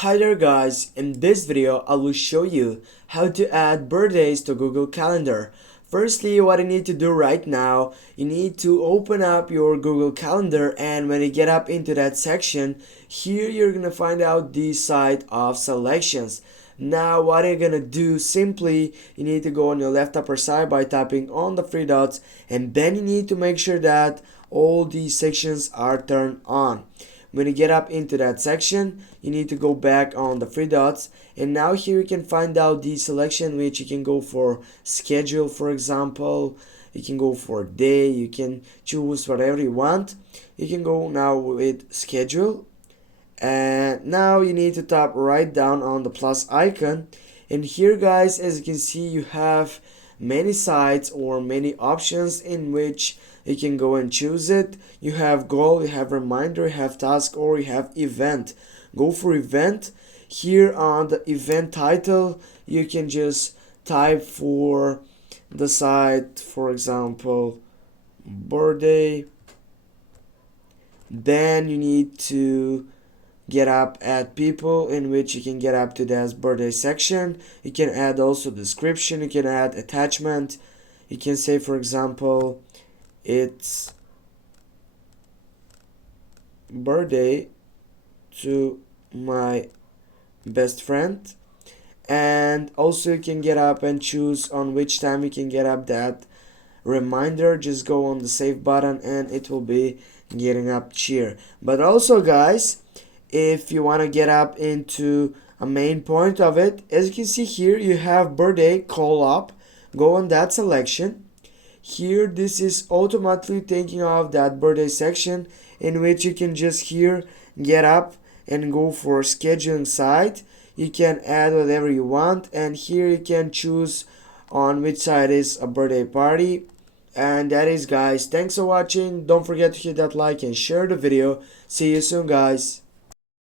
Hi there guys, in this video I will show you how to add birthdays to Google Calendar. Firstly, what you need to do right now, you need to open up your Google Calendar, and when you get up into that section, here you're gonna find out the site of selections. Now what you're gonna do, simply you need to go on your left upper side by tapping on the three dots, and then you need to make sure that all these sections are turned on. When you get up into that section, you need to go back on the three dots, and now here you can find out the selection, which you can go for schedule, for example. You can go for day, you can choose whatever you want. You can go now with schedule, and now you need to tap right down on the plus icon, and here guys, as you can see, you have many sites or many options in which you can go and choose it. You have goal, you have reminder, you have task, or you have event. Go for event. Here on the event title, you can just type for the site, for example, birthday. Then you need to get up add people, in which you can get up to this birthday section. You can add also description, you can add attachment. You can say, for example, it's birthday to my best friend, and also you can get up and choose on which time you can get up that reminder. Just go on the save button and it will be getting up cheer. But also guys, if you want to get up into a main point of it, as you can see here, you have birthday call up. Go on that selection. Here this is automatically taking off that birthday section, in which you can just here get up and go for scheduling site. You can add whatever you want, and here you can choose on which side is a birthday party. And that is guys, thanks for watching. Don't forget to hit that like and share the video. See you soon guys.